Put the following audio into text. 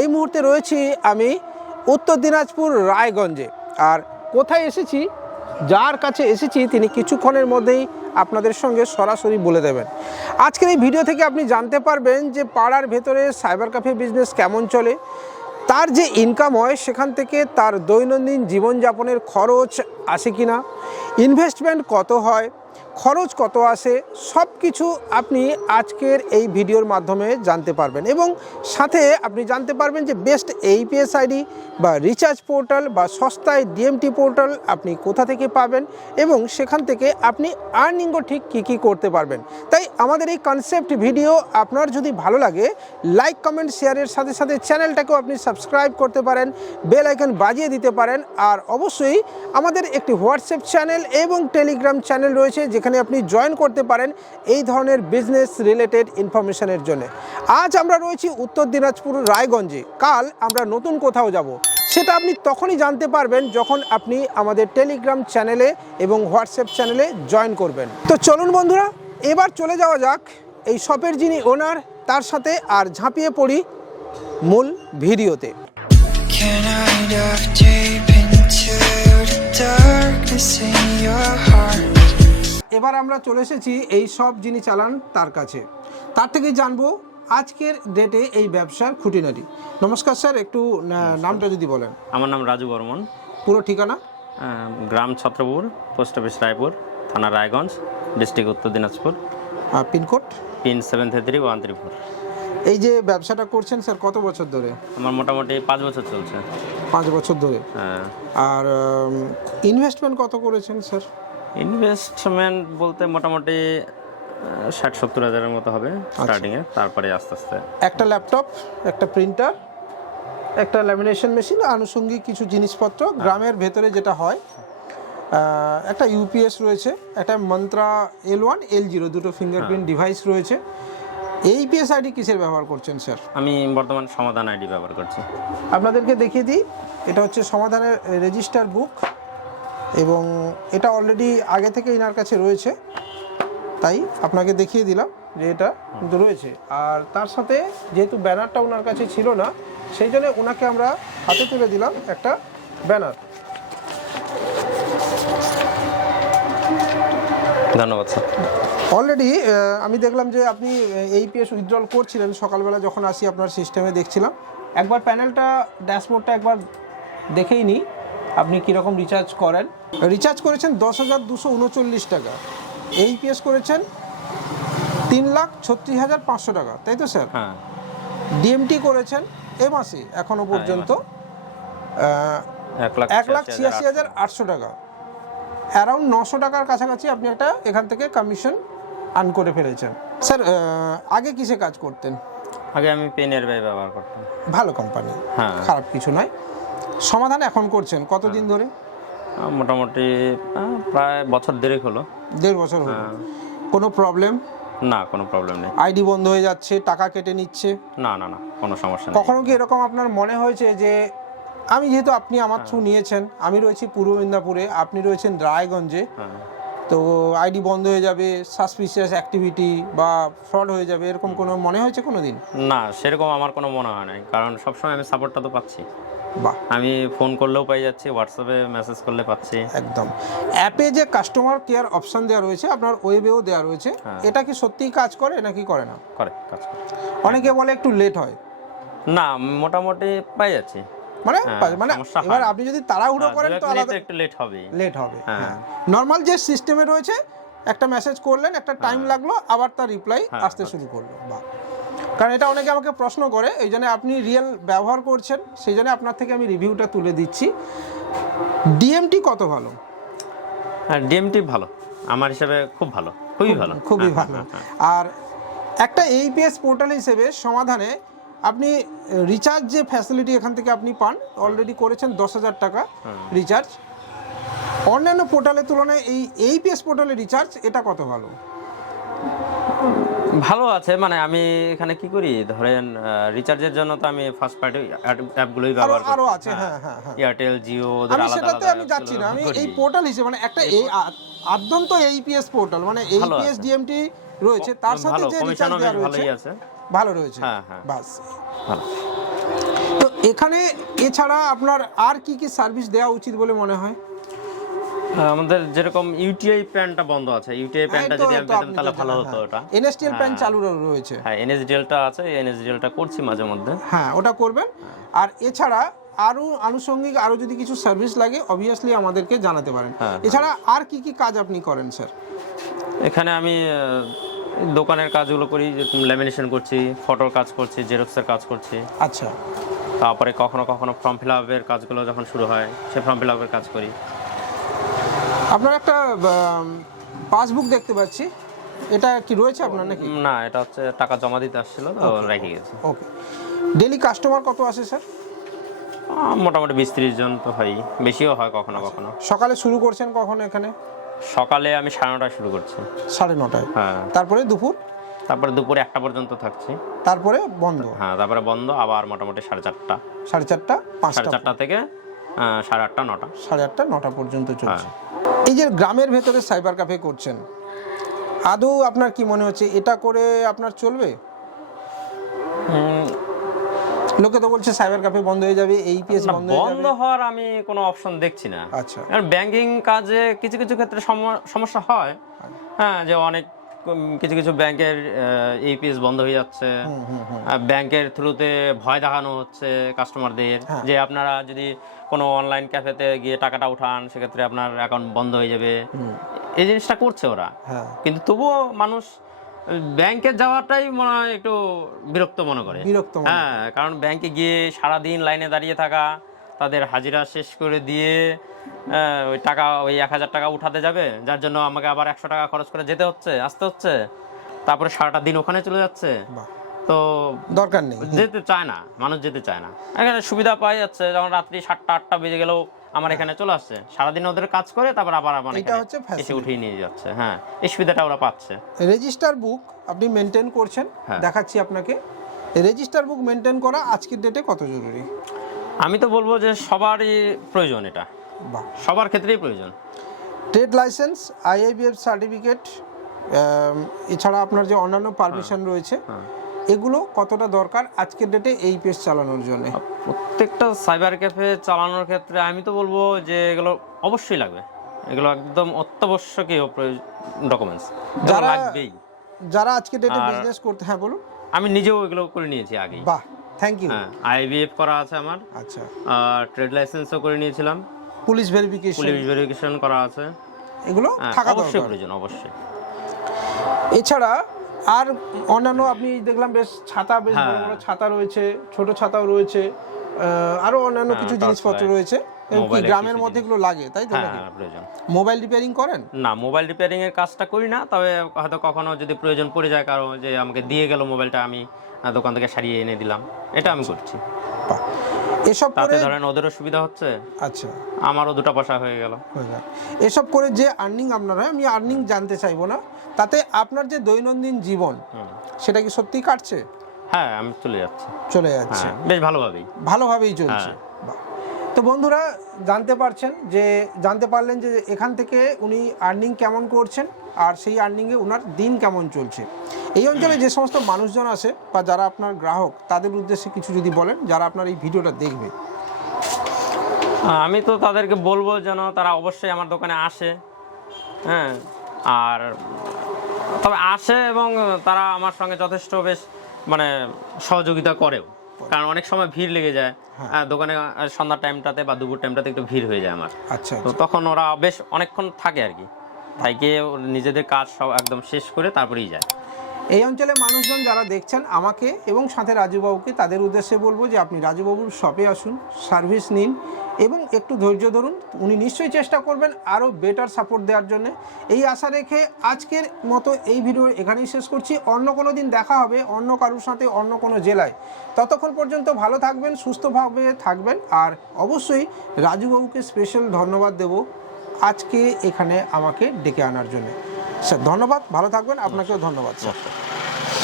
এই মুহূর্তে রয়েছি আমি উত্তর দিনাজপুর রায়গঞ্জে। আর কোথায় এসেছি, যার কাছে এসেছি তিনি কিছুক্ষণের মধ্যেই আপনাদের সঙ্গে সরাসরি বলে দেবেন। আজকের এই ভিডিও থেকে আপনি জানতে পারবেন যে পাড়ার ভেতরে সাইবার ক্যাফে বিজনেস কেমন চলে, তার যে ইনকাম হয় সেখান থেকে তার দৈনন্দিন জীবনযাপনের খরচ আসে কি না ইনভেস্টমেন্ট কত হয় খরচ কত আসে সব কিছু আপনি আজকের এই ভিডিওর মাধ্যমে জানতে পারবেন এবং সাথে আপনি জানতে পারবেন যে বেস্ট এইপিএস আইডি বা রিচার্জ পোর্টাল বা সস্তায় ডিএমটি পোর্টাল আপনি কোথা থেকে পাবেন এবং সেখান থেকে আপনি আর্নিংও ঠিক কী কী করতে পারবেন। তাই আমাদের এই কনসেপ্ট ভিডিও আপনার যদি ভালো লাগে লাইক কমেন্ট শেয়ারের সাথে সাথে চ্যানেলটাকেও আপনি সাবস্ক্রাইব করতে পারেন বেল আইকন বাজিয়ে দিতে পারেন, আর অবশ্যই আমাদের একটি হোয়াটসঅ্যাপ চ্যানেল এবং টেলিগ্রাম চ্যানেল রয়েছে যেখানে আপনি জয়েন করতে পারেন এই ধরনের বিজনেস রিলেটেড ইনফরমেশনের জন্য। আজ আমরা রয়েছি উত্তর দিনাজপুর রায়গঞ্জে। কাল আমরা নতুন কোথাও যাব। সেটা আপনি তখনই জানতে পারবেন যখন আপনি আমাদের টেলিগ্রাম চ্যানেলে এবং হোয়াটসঅ্যাপ চ্যানেলে জয়েন করবেন। তো চলুন বন্ধুরা, এবার চলে যাওয়া যাক এই শপের যিনি ওনার তার সাথে আর ঝাঁপিয়ে পড়ি মূল ভিডিওতে। Darkness in your heart? এবার আমরা চলে এসেছি এই সব যিনি চালান তার কাছে। তার থেকে জানব আজকের ডেটে এই ব্যবসার খুঁটিনাটি। নমস্কার স্যার একটু নামটা যদি বলেন। আমার নাম রাজু বর্মন। পুরো ঠিকানা? গ্রাম ছত্রপুর পোস্ট অফিস রায়পুর থানা রায়গঞ্জ ডিস্ট্রিক্ট উত্তর দিনাজপুর। আর pincode pin seven three one three four. এই যে ব্যবসাটা করছেন স্যার কত বছর ধরে? আমার মোটামুটি পাঁচ বছর চলছে। পাঁচ বছর ধরে। হ্যাঁ। আর ইনভেস্টমেন্ট কত করেছেন স্যার? ইনভেস্টমেন্ট বলতে মোটামুটি ষাট সত্তর হাজারের মতো হবে স্টার্টিংয়ে তারপরে আস্তে আস্তে। একটা ল্যাপটপ একটা প্রিন্টার একটা ল্যামিনেশন মেশিন আনুষঙ্গিক কিছু জিনিসপত্র গ্রামের ভেতরে যেটা হয় একটা ইউপিএস রয়েছে একটা Mantra L one L zero দুটো ফিঙ্গারপ্রিন্ট ডিভাইস রয়েছে। এই পিএস আইডি কিসের ব্যবহার করছেন স্যার আমি বর্তমান সমাধান আইডি ব্যবহার করছি। আপনাদেরকে দেখিয়ে দিই এটা হচ্ছে সমাধানের রেজিস্টার বুক এবং এটা অলরেডি আগে থেকে ইনার কাছে রয়েছে। তাই আপনাকে দেখিয়ে দিলাম যে এটা কিন্তু রয়েছে। আর তার সাথে যেহেতু ব্যানারটা ওনার কাছে ছিল না সেই জন্য ওনাকে আমরা হাতে তুলে দিলাম একটা ব্যানার। ধন্যবাদ স্যার। অলরেডি আমি দেখলাম যে আপনি এই পিএস উইথড্রল করছিলেন সকালবেলা যখন আসি আপনার সিস্টেমে দেখছিলাম। একবার প্যানেলটা ড্যাশবোর্ডটা একবার দেখেই নিই। আপনি কীরকম রিচার্জ করেন? রিচার্জ করেছেন দশ হাজার দুশো উনচল্লিশ টাকা। এই পিএস করেছেন তিন লাখ ছত্রিশ হাজার পাঁচশো টাকা তাই তো স্যার? হ্যাঁ। ডিএমটি করেছেন এ মাসে এখনও পর্যন্ত এক লাখ এক লাখ ছিয়াশি হাজার আটশো টাকা। অ্যারাউন্ড নশো টাকার কাছাকাছি আপনি একটা এখান থেকে কমিশন আর্ন করে ফেলেছেন। স্যার আগে কিসে কাজ করতেন? আগে আমি পেনের ব্যয় ব্যবহার করতাম। ভালো কোম্পানি হ্যাঁ। খারাপ কিছু নয়। সমাধান এখন করছেন? কতদিন ধরে? মোটামুটি প্রায় বছর দেড়েক হলো। দেড় বছর হলো। কোনো প্রবলেম না কোনো প্রবলেম নেই। আইডি বন্ধ হয়ে যাচ্ছে টাকা কেটে নিচ্ছে? না না না কোনো সমস্যা নেই। কখনো কি এরকম আপনার মনে হয়েছে যে আমি যেহেতু আপনি আমার থ্রু নিয়েছেন আমি রয়েছি পূর্ব মেদিনীপুরে আপনি রয়েছেন রায়গঞ্জে হ্যাঁ। তো আইডি বন্ধ হয়ে যাবে সাসপিসিয়াস অ্যাক্টিভিটি বা ফ্রড হয়ে যাবে এরকম কোনো মনে হয়েছে কোনো দিন? না সেরকম আমার কোনো মনে হয় নাই। কারণ সবসময় আমি সাপোর্টটা তো পাচ্ছি। আমি ফোন করলেও পাই যাচ্ছি হোয়াটসঅ্যাপে মেসেজ করলে পাচ্ছি। একদম। অ্যাপে যে কাস্টমার কেয়ার অপশন দেওয়া রয়েছে আপনার ওয়েবেও দেওয়া রয়েছে হ্যাঁ। এটা কি সত্যিই কাজ করে নাকি করে না? করে কাজ করে। অনেকে বলে একটু লেট হয়। না মোটামুটি পাই যাচ্ছি। মানে হ্যাঁ, মানে এবার আপনি যদি তাড়াহুড়ো হ্যাঁ, করেন তো আলাদা একটু লেট হবে লেট হবে হ্যাঁ। নর্মাল যে সিস্টেমে রয়েছে একটা মেসেজ করলেন একটা টাইম লাগল আবার তার রিপ্লাই আসতে শুরু করল বাহ। কারণ এটা অনেকে আমাকে প্রশ্ন করে এই জন্য আপনি রিয়েল ব্যবহার করছেন সেই জন্য আপনার থেকে আমি রিভিউটা তুলে দিচ্ছি। ডিএমটি কত ভালো? হ্যাঁ ডিএমটি ভালো। আমার হিসাবে খুব ভালো খুবই ভালো। খুবই হ্যাঁ, ভালো। হ্যাঁ, হ্যাঁ। আর একটা এইপিএস পোর্টাল হিসেবে সমাধানে আপনি রিচার্জ যে ফ্যাসিলিটি এখান থেকে আপনি পান অলরেডি করেছেন দশ হাজার টাকা রিচার্জ অন্যান্য পোর্টালের তুলনায় এই এইপিএস পোর্টালে রিচার্জ এটা কত ভালো? ভালো আছে মানে আমি এখানে কি করি? ধরেন রিচার্জের জন্য তো আমি ফার্স্ট পার্টি অ্যাপগুলোই ব্যবহার করি আরও আছে হ্যাঁ। হ্যাঁ হ্যাঁ এয়ারটেল জিও ওদের আমি আলাদা সেটাতে আমি যাচ্ছি না। আমি এই পোর্টাল হিসেবে মানে একটা এই আদ্যন্ত এইপিএস পোর্টাল মানে এইপিএস ডিএমটি রয়েছে তার সাথে যে রিচার্জ দেওয়া রয়েছে। ভালোই আছে। ভালো রয়েছে। হ্যাঁ, হ্যাঁ। বাস। ভালো। এখানে এছাড়া আপনার আর কি কি সার্ভিস দেওয়া উচিত বলে মনে হয়? আমাদের যেরকম ইউটিআই প্যানটা বন্ধ আছে ইউটিআই প্যানটা যদি আমি পেতাম তাহলে ভালো হতো ওটা। এনএসটিএল প্যান চালু রয়েছে। হ্যাঁ এনএসডিএলটা আছে এনএসডিএলটা করছি মাঝে মধ্যে। হ্যাঁ ওটা করবেন। আর এছাড়া আরও আনুষঙ্গিক আরও যদি কিছু সার্ভিস লাগে অবভিয়াসলি আমাদেরকে জানাতে পারেন। হ্যাঁ, এছাড়া আর কি কি কাজ আপনি করেন স্যার? এখানে আমি দোকানের কাজগুলো করি ল্যামিনেশন করছি ফটোর কাজ করছি জেরক্সের কাজ করছি। আচ্ছা। তারপরে কখনো কখনো ফর্ম ফিল আপের কাজগুলো যখন শুরু হয় সে ফর্ম ফিল আপের কাজ করি। আপনার একটা পাসবুক দেখতে পাচ্ছি। এটা কি রয়েছে আপনার নাকি? না এটা হচ্ছে টাকা জমা দিতে আসছিল তো রেখে গেছে। ওকে। ডেলি কাস্টমার কত আসে স্যার মোটামুটি বিশ ত্রিশ জন তো হয় বেশিও হয় কখনো কখনো। সকালে শুরু করছেন কখন এখানে? সকালে আমি সাড়ে নটায় শুরু করছি। সাড়ে নটায়। হ্যাঁ। তারপরে দুপুর? তারপরে দুপুরে একটা পর্যন্ত থাকছি। তারপরে বন্ধ? হ্যাঁ তারপরে বন্ধ আবার মোটামুটি সাড়ে চারটা। সাড়ে চারটা সাড়ে চারটা থেকে সাড়ে আটটা নটা। সাড়ে আটটা নটা পর্যন্ত চলছে। হ্যাঁ। এই যে গ্রামের ভেতরে সাইবার ক্যাফে করছেন আদৌ আপনার কি মনে হচ্ছে এটা করে আপনার চলবে? লোকে তো বলছে সাইবার ক্যাফে বন্ধ হয়ে যাবে এইপিএস না, বন্ধ বন্ধ হওয়ার আমি কোনো অপশন দেখছি না। আচ্ছা। ব্যাংকিং কাজে কিছু কিছু ক্ষেত্রে সম- সমস্যা হয়। হ্যাঁ যে অনেক কিছু কিছু ব্যাংকের ইপিএস বন্ধ হয়ে যাচ্ছে। ব্যাংকের থ্রুতে ভয় দেখানো হচ্ছে কাস্টমারদের হ্যাঁ। যে আপনারা যদি কোনো অনলাইন ক্যাফেতে গিয়ে টাকাটা উঠান সেক্ষেত্রে আপনার অ্যাকাউন্ট বন্ধ হয়ে যাবে। এই জিনিসটা করছে ওরা। হ্যাঁ। কিন্তু তবুও মানুষ ব্যাংকে যাওয়াটাই মনে হয় একটু বিরক্ত মনে করে। বিরক্ত হ্যাঁ কারণ ব্যাংকে গিয়ে সারাদিন লাইনে দাঁড়িয়ে থাকা তাদের হাজিরা শেষ করে দিয়ে ওই টাকা ওই এক হাজার টাকা উঠাতে যাবে যার জন্য আমাকে আবার একশো টাকা খরচ করে যেতে হচ্ছে আসতে হচ্ছে। তারপরে সারাটা দিন ওখানে চলে যাচ্ছে। তো দরকার নেই। যেতে চায় না মানুষ যেতে চায় না। এখানে সুবিধা পাওয়া যাচ্ছে যেমন রাত্রি সাতটা আটটা বেজে গেলেও আমার এখানে চলে আসছে। সারাদিন ওদের কাজ করে তারপর আবার আমার এটা হচ্ছে এসে। উঠিয়ে নিয়ে যাচ্ছে হ্যাঁ। এই সুবিধাটা ওরা পাচ্ছে। রেজিস্টার বুক আপনি মেনটেন করছেন হ্যাঁ। দেখাচ্ছি আপনাকে। রেজিস্টার বুক মেনটেন করা আজকের ডেটে কত জরুরি? আমি তো বলব যে সবারই প্রয়োজন এটা। সবার ক্ষেত্রেই প্রয়োজন। ট্রেড লাইসেন্স আইআইবিএফ সার্টিফিকেট এছাড়া আপনার যে অন্যান্য পারমিশন রয়েছে হ্যাঁ। এগুলো কতটা দরকার আজকের ডেটে এই পেজ চালানোর জন্য? প্রত্যেকটা সাইবার ক্যাফে চালানোর ক্ষেত্রে আমি তো বলব যে এগুলো অবশ্যই লাগবে। এগুলো একদম অত্যাবশ্যকীয় ডকুমেন্টস যারা- লাগবেই। যারা আজকে ডেটে বিজনেস করতে হ্যাঁ বলুন। আমি নিজেও এগুলো করে নিয়েছি আগে বাহ। থ্যাংক ইউ আইবিএফ করা আছে আমার। আচ্ছা। আর ট্রেড লাইসেন্সও করে নিয়েছিলাম। পুলিশ ভেরিফিকেশন পুলিশ ভেরিফিকেশন করা আছে। এগুলো হ্যাঁ, থাকা অবশ্যই প্রয়োজন অবশ্যই। এছাড়া আর অন্যান্য আপনি দেখলাম বেশ ছাতা বেশ বড় হ্যাঁ। বড় ছাতা রয়েছে ছোট ছাতাও রয়েছে আরও অন্যান্য হ্যাঁ, কিছু জিনিসপত্র রয়েছে। এর গ্রামের মধ্যে এগুলো লাগে তাই তো হ্যাঁ হ্যাঁ, প্রয়োজন। মোবাইল রিপেয়ারিং করেন? না মোবাইল রিপেয়ারিং এর কাজটা করি না তবে হয়তো কখনো যদি প্রয়োজন পড়ে যায় কারও যে আমাকে দিয়ে গেল মোবাইলটা আমি দোকান থেকে সারিয়ে এনে দিলাম। এটা আমি করছি। এসব করে ধরেন ওদেরও সুবিধা হচ্ছে আচ্ছা। আমারও দুটো পয়সা হয়ে গেল। এসব করে যে আর্নিং আপনারা আমি আর্নিং জানতে চাইব না। তাতে আপনার যে দৈনন্দিন জীবন সেটা কি সত্যি কাটছে? হ্যাঁ আমি চলে যাচ্ছি। চলে যাচ্ছে। হ্যাঁ বেশ ভালোভাবেই। ভালোভাবেই চলছে। হ্যাঁ। তো বন্ধুরা, জানতে পারছেন যে, জানতে পারলেন যে এখান থেকে উনি আর্নিং কেমন করছেন আর সেই আর্নিংয়ে ওনার দিন কেমন চলছে। এই অঞ্চলে যে সমস্ত মানুষজন আসে বা যারা আপনার গ্রাহক, তাদের উদ্দেশ্যে কিছু যদি বলেন, যারা আপনার এই ভিডিওটা দেখবে। আমি তো তাদেরকে বলব যেন তারা অবশ্যই আমার দোকানে আসে হ্যাঁ? আর তবে আসে এবং তারা আমার সঙ্গে যথেষ্ট বেশ মানে সহযোগিতা করেও। কারণ অনেক সময় ভিড় লেগে যায়। আহ, দোকানে সন্ধ্যা সন্ধ্যার টাইমটাতে বা দুপুর টাইমটাতে একটু ভিড় হয়ে যায় আমার। আচ্ছা তো তখন ওরা বেশ অনেকক্ষণ থাকে আর কি। থাকে ওর নিজেদের কাজ সব একদম শেষ করে তারপরেই যায়। এই অঞ্চলে মানুষজন যারা দেখছেন আমাকে এবং সাথে রাজুবাবুকে, তাদের উদ্দেশ্যে বলব যে আপনি রাজুবাবুর শপে আসুন সার্ভিস নিন এবং একটু ধৈর্য ধরুন। উনি নিশ্চয়ই চেষ্টা করবেন আরও বেটার সাপোর্ট দেওয়ার জন্য। এই আশা রেখে আজকের মতো এই ভিডিও এখানেই শেষ করছি। অন্য কোনো দিন দেখা হবে অন্য কারোর সাথে, অন্য কোনো জেলায়। ততক্ষণ পর্যন্ত ভালো থাকবেন, সুস্থভাবে থাকবেন আর অবশ্যই রাজুবাবুকে স্পেশাল ধন্যবাদ দেব আজকে এখানে আমাকে ডেকে আনার জন্য। স্যার ধন্যবাদ ভালো থাকবেন আপনাকেও ধন্যবাদ স্যার।